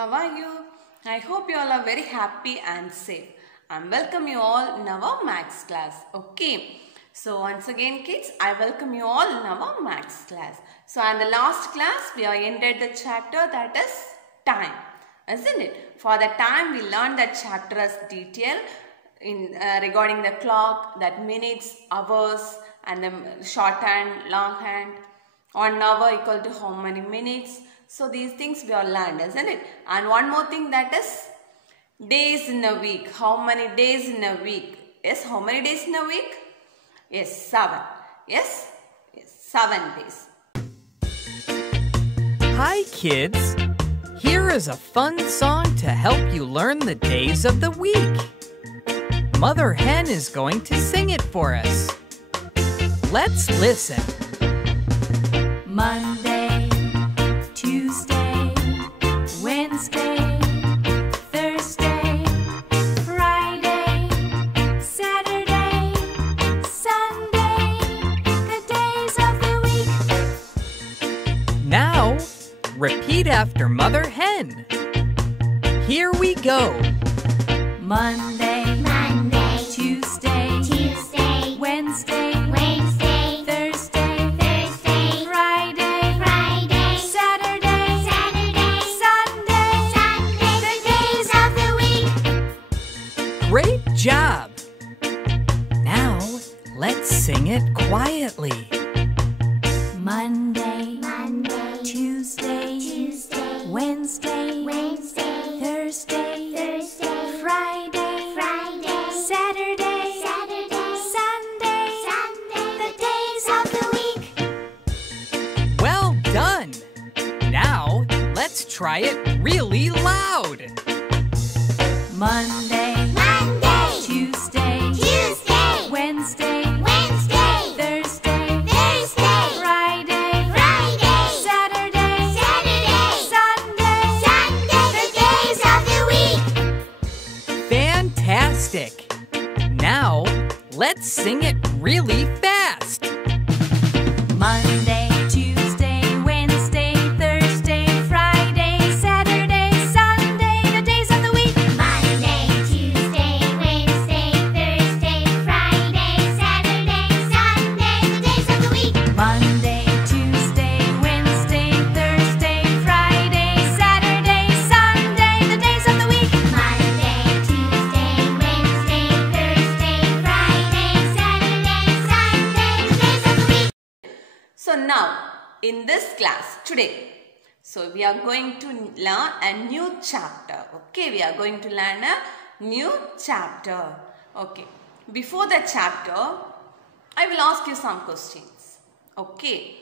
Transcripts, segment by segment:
How are you? I hope you all are very happy and safe. I welcome you all in our maths class. Okay. So once again kids, I welcome you all in our maths class. So in the last class, we have ended the chapter that is time. Isn't it? For the time, we learned that chapter as detail in regarding the clock, that minutes, hours, and the shorthand, longhand. 1 hour equal to how many minutes. So these things we have learned, isn't it? And one more thing, that is days in a week. How many days in a week? Yes, how many days in a week? Yes, 7. Yes, 7 days. Hi kids! Here is a fun song to help you learn the days of the week. Mother Hen is going to sing it for us. Let's listen. Monday, Tuesday, Wednesday, Thursday, Friday, Saturday, Sunday, the days of the week. Now, repeat after Mother Hen. Here we go. Monday, Tuesday, Wednesday, Thursday, Friday, Saturday, Sunday, the days of the week. Great job! Now, let's sing it quietly. Monday, Tuesday, Wednesday, Thursday, Friday, Saturday, Sunday, the days of the week. Well done! Now, let's try it really loud. Monday, Tuesday, Wednesday, Thursday, Friday, Saturday, Sunday, the days of the week. Fantastic! Now, let's sing it really fast. Monday, Tuesday, Wednesday, Thursday, Friday, Saturday, Sunday, the days of the week. Monday, Tuesday, Wednesday, Thursday, Friday, Saturday, Sunday, the days of the week. Monday, Tuesday, Wednesday, Thursday, Friday, Saturday, Sunday, the days of the week. Monday, Tuesday, Wednesday, Thursday, Friday, Saturday, Sunday, the days of the week. So now, in this class today, so we are going to learn a new chapter. Okay, we are going to learn a new chapter. Okay, before the chapter, I will ask you some questions. Okay,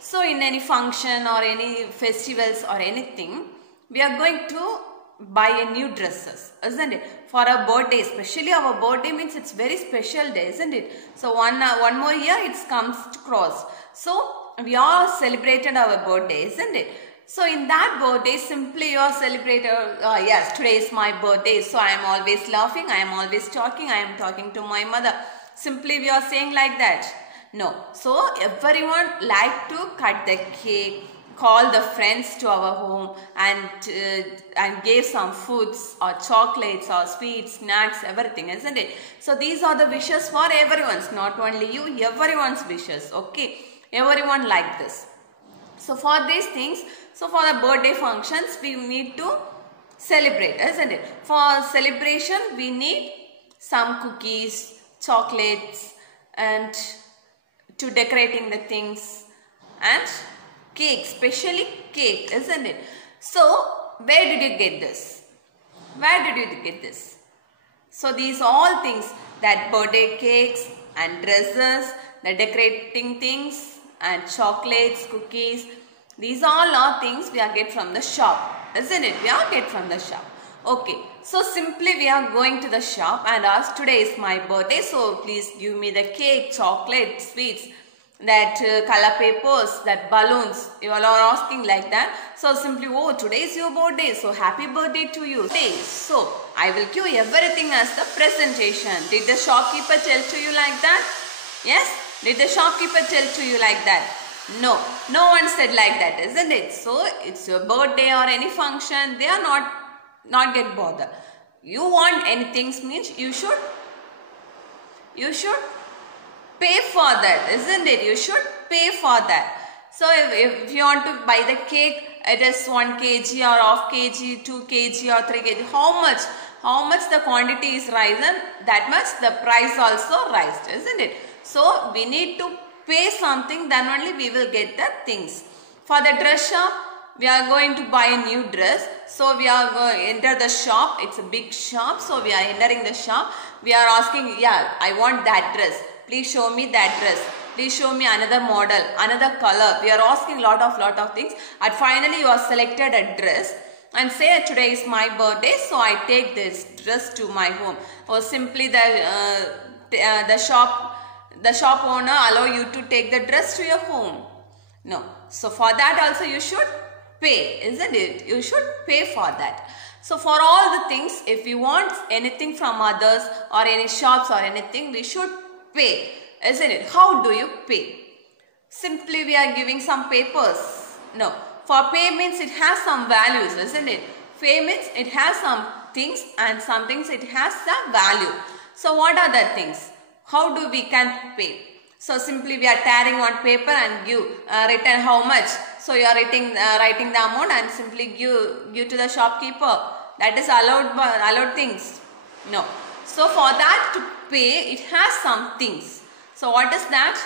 so in any function or any festivals or anything, we are going to buy a new dresses, isn't it? For our birthday, especially our birthday means it's very special day, isn't it? So one more year it comes to cross. So we all celebrated our birthday, isn't it? So in that birthday, simply you are celebrating, yes, today is my birthday. So I am always laughing, I am always talking, I am talking to my mother. Simply we are saying like that. No. So everyone like to cut the cake, call the friends to our home and gave some foods or chocolates or sweets, snacks, everything, isn't it? So these are the wishes for everyone's, not only you, everyone's wishes, okay? Everyone like this. So for these things, so for the birthday functions, we need to celebrate, isn't it? For celebration, we need some cookies, chocolates, and to decorating the things, and cake, especially cake, isn't it? So, where did you get this? Where did you get this? So, these all things, that birthday cakes and dresses, the decorating things and chocolates, cookies, these all are things we are get from the shop, isn't it? We are get from the shop. Okay, so simply we are going to the shop and ask, today is my birthday, so please give me the cake, chocolate, sweets, that color papers, that balloons. You all are asking like that. So simply, oh, today is your birthday, so happy birthday to you. So I will give everything as the presentation. Did the shopkeeper tell to you like that? Yes? Did the shopkeeper tell to you like that? No, no one said like that, isn't it? So it's your birthday or any function, they are not get bothered. You want anything means you should pay for that, isn't it? You should pay for that. So if you want to buy the cake, it is 1 kg or half kg, 2 kg or 3 kg. How much the quantity is risen, that much the price also rised, isn't it? So we need to pay something, then only we will get the things. For the dress shop, we are going to buy a new dress. So we are going to enter the shop. It's a big shop. So we are entering the shop. We are asking, yeah, I want that dress. Please show me that dress. Please show me another model, another color. We are asking lot of things. And finally you are selected a dress and say today is my birthday, so I take this dress to my home. Or simply the shop owner allow you to take the dress to your home. No. So for that also you should pay, isn't it? You should pay for that. So for all the things, if you want anything from others or any shops or anything, we should pay, isn't it? How do you pay? Simply we are giving some papers. No. For pay means it has some values, isn't it? Pay means it has some things and some things it has a value. So what are the things? How do we can pay? So simply we are tearing on paper and give written how much. So you are writing the amount and simply give to the shopkeeper. That is allowed things. No. So for that to pay, it has some things. So what is that?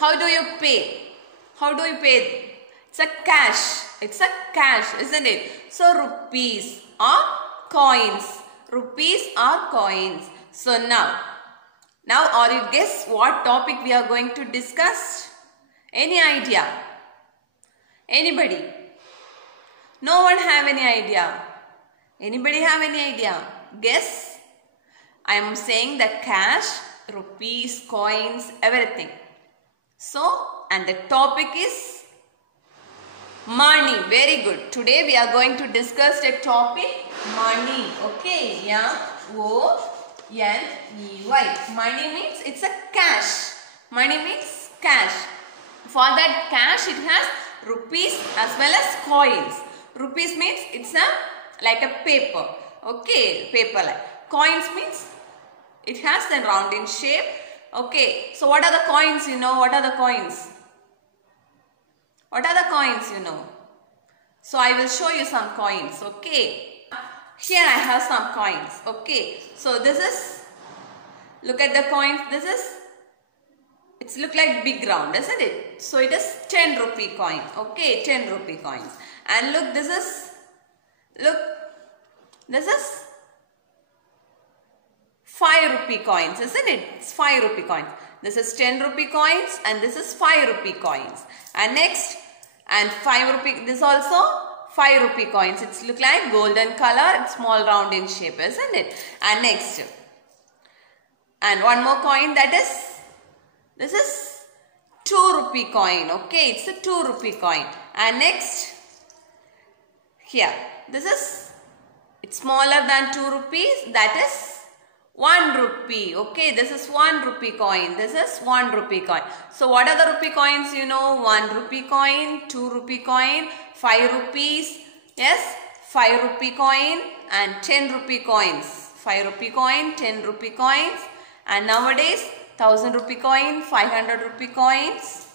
How do you pay? How do you pay? It's a cash. It's a cash, isn't it? So rupees or coins. Rupees or coins. So now or you guess what topic we are going to discuss? Any idea? Anybody? No one have any idea? Anybody have any idea? Guess? I am saying the cash, rupees, coins, everything. So, and the topic is money. Very good. Today we are going to discuss the topic money. Okay. M-O-N-E-Y. Money means it's a cash. Money means cash. For that cash it has rupees as well as coins. Rupees means it's like a paper. Okay. Paper like. Coins means it has the round in shape. Okay. So what are the coins you know? What are the coins? What are the coins you know? So I will show you some coins. Okay. Here I have some coins. Okay. So this is, look at the coins. This is, it's look like big round, isn't it? So it is 10 rupee coin. Okay. 10 rupee coins. And look, this is 5 rupee coins, isn't it? It's 5 rupee coins. This is 10 rupee coins and this is 5 rupee coins. And next, and 5 rupee, this also 5 rupee coins. It's look like golden color, it's small round in shape, isn't it? And next, and one more coin, that is, this is 2 rupee coin. Okay, it's a 2 rupee coin. And next, here, this is, it's smaller than 2 rupees, that is 1 rupee. Okay, this is 1 rupee coin. This is 1 rupee coin. So what are the rupee coins you know? 1 rupee coin, 2 rupee coin, 5 rupees. Yes, 5 rupee coin and 10 rupee coins. 5 rupee coin, 10 rupee coins. And nowadays 1000 rupee coin, 500 rupee coins.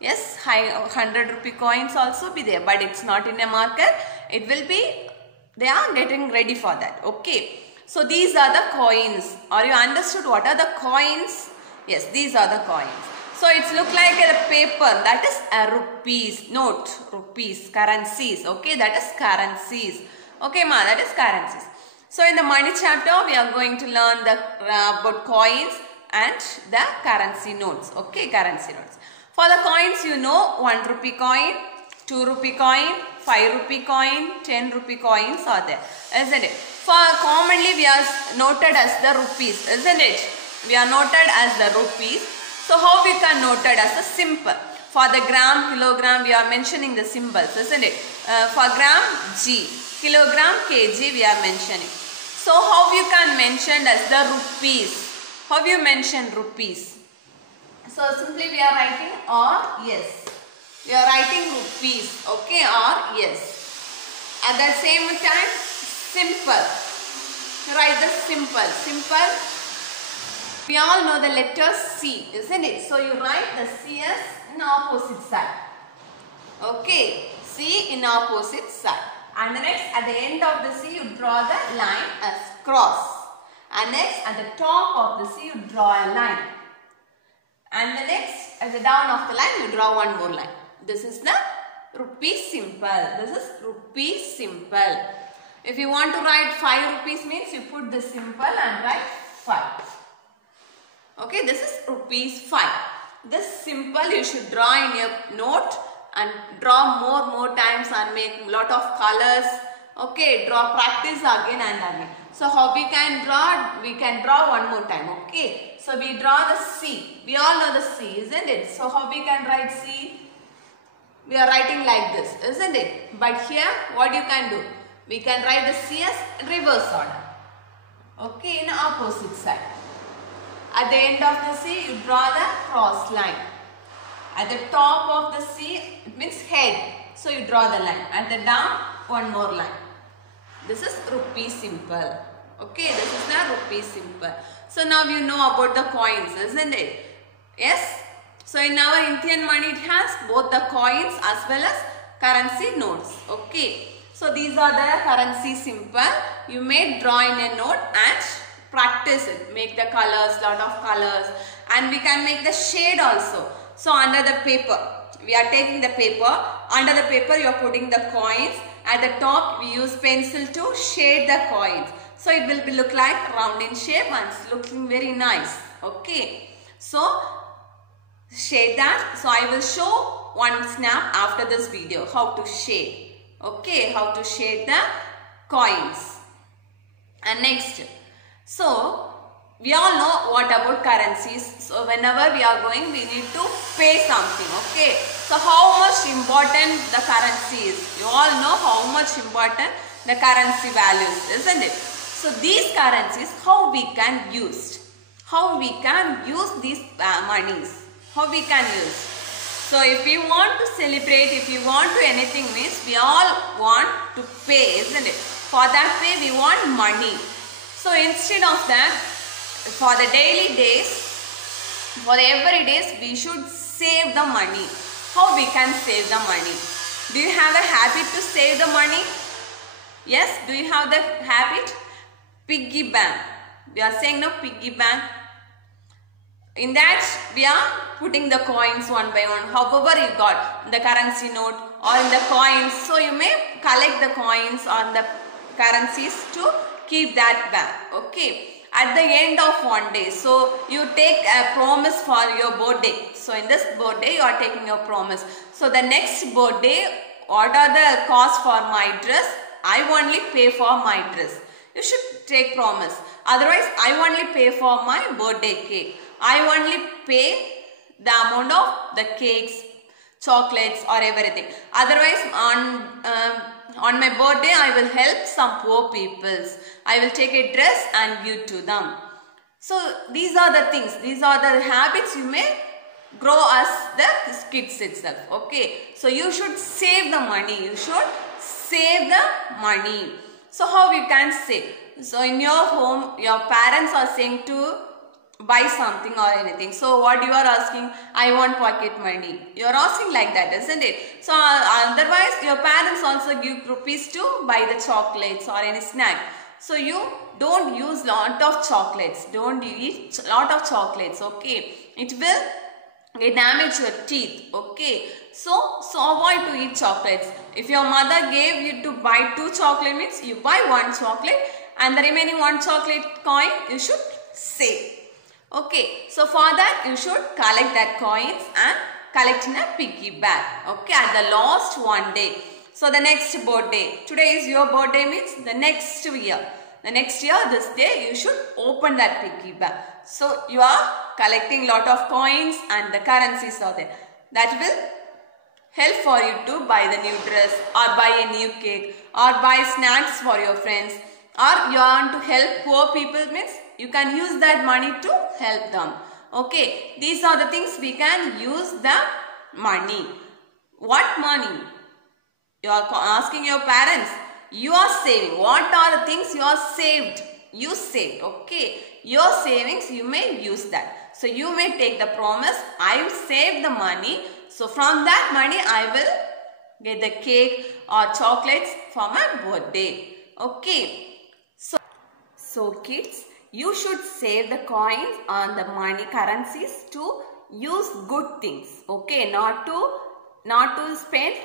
Yes, 100 rupee coins also be there, but it's not in a market. It will be, they are getting ready for that. Okay. So these are the coins. Are you understood what are the coins? Yes, these are the coins. So it's look like a paper, that is a rupees note, rupees, currencies. Okay, that is currencies. Okay ma, that is currencies. So in the money chapter we are going to learn the about coins and the currency notes. Okay, currency notes. For the coins you know, 1 rupee coin, 2 rupee coin, 5 rupee coin, 10 rupee coins are there, isn't it? For commonly we are noted as the rupees, isn't it? We are noted as the rupees. So how we can noted as a symbol? For the gram, kilogram, we are mentioning the symbols, isn't it? For gram, G, kilogram, kg, we are mentioning. So how you can mention as the rupees? How you mention rupees? So simply we are writing or yes. We are writing rupees, okay, or yes. At the same time, simple. Write the simple. Simple. We all know the letter C, isn't it? So you write the CS in opposite side. Okay, C in opposite side. And the next, at the end of the C, you draw the line as cross. And next, at the top of the C, you draw a line. And the next, at the down of the line, you draw one more line. This is the rupee simple. This is rupee simple. If you want to write 5 rupees means you put the simple and write 5. Okay, this is rupees 5. This simple you should draw in your note and draw more times and make lot of colors. Okay, draw, practice again and again. So how we can draw? We can draw one more time. Okay, so we draw the C. We all know the C, isn't it? So how we can write C? We are writing like this, isn't it? But here, what you can do? We can write the C as reverse order. Okay, in opposite side. At the end of the C, you draw the cross line. At the top of the C, it means head. So you draw the line. At the down, one more line. This is rupee simple. Okay, this is the rupee simple. So now you know about the coins, isn't it? Yes? So in our Indian money, it has both the coins as well as currency notes. Okay. So these are the currency simple. You may draw in a note and practice it. Make the colors, lot of colors. And we can make the shade also. So under the paper, we are taking the paper. Under the paper, you are putting the coins. At the top, we use pencil to shade the coins. So it will look like round in shape and it's looking very nice. Okay. So shade that. So I will show one snap after this video how to shade. Okay, how to shade the coins. And next, so we all know what about currencies. So whenever we are going, we need to pay something. Okay, so how much important the currency is? You all know how much important the currency values, isn't it? So these currencies, how we can use? How we can use these monies? How we can use? So if you want to celebrate, if you want to anything means we all want to pay, isn't it? For that pay we want money. So instead of that, for the daily days, for the every days, we should save the money. How we can save the money? Do you have a habit to save the money? Yes, do you have the habit? Piggy bank. We are saying no, piggy bank. In that, we are putting the coins one by one. However you got the currency note or in the coins. So you may collect the coins or the currencies to keep that back. Okay. At the end of one day, so you take a promise for your birthday. So in this birthday, you are taking your promise. So the next birthday, what are the costs for my dress? I only pay for my dress. You should take promise. Otherwise, I only pay for my birthday cake. I only pay the amount of the cakes, chocolates or everything. Otherwise, on my birthday, I will help some poor peoples. I will take a dress and give to them. So these are the things. These are the habits you may grow as the kids itself. Okay. So you should save the money. You should save the money. So how you can save? So in your home, your parents are saying to buy something or anything. So what you are asking, I want pocket money. You are asking like that, isn't it? So otherwise your parents also give rupees to buy the chocolates or any snack. So you don't use lot of chocolates. Don't eat lot of chocolates. Okay. It will damage your teeth. Okay. So avoid to eat chocolates. If your mother gave you to buy 2 chocolate means you buy 1 chocolate and the remaining 1 chocolate coin you should save. Okay, so for that you should collect that coins and collect in a piggy bank. Okay, at the last one day. So the next birthday. Today is your birthday means the next year. The next year, this day you should open that piggy bank. So you are collecting lot of coins and the currencies are there. That will help for you to buy the new dress or buy a new cake or buy snacks for your friends. Or you want to help poor people means you can use that money to help them. Okay, these are the things we can use the money. What money? You are asking your parents. You are saving. What are the things you are saved? You saved. Okay, your savings you may use that. So you may take the promise. I will save the money. So from that money I will get the cake or chocolates for my birthday. Okay. So kids, you should save the coins and the money currencies to use good things. Okay, not to spend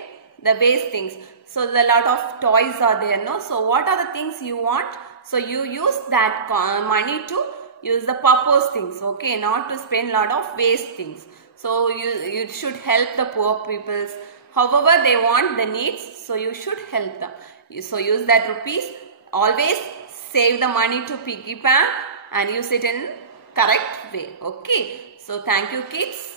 the waste things. So a lot of toys are there, no? So what are the things you want? So you use that money to use the purpose things. Okay, not to spend a lot of waste things. So you should help the poor peoples. However they want the needs, so you should help them. So use that rupees. Always save the money to piggy bank and use it in correct way. Okay. So thank you kids.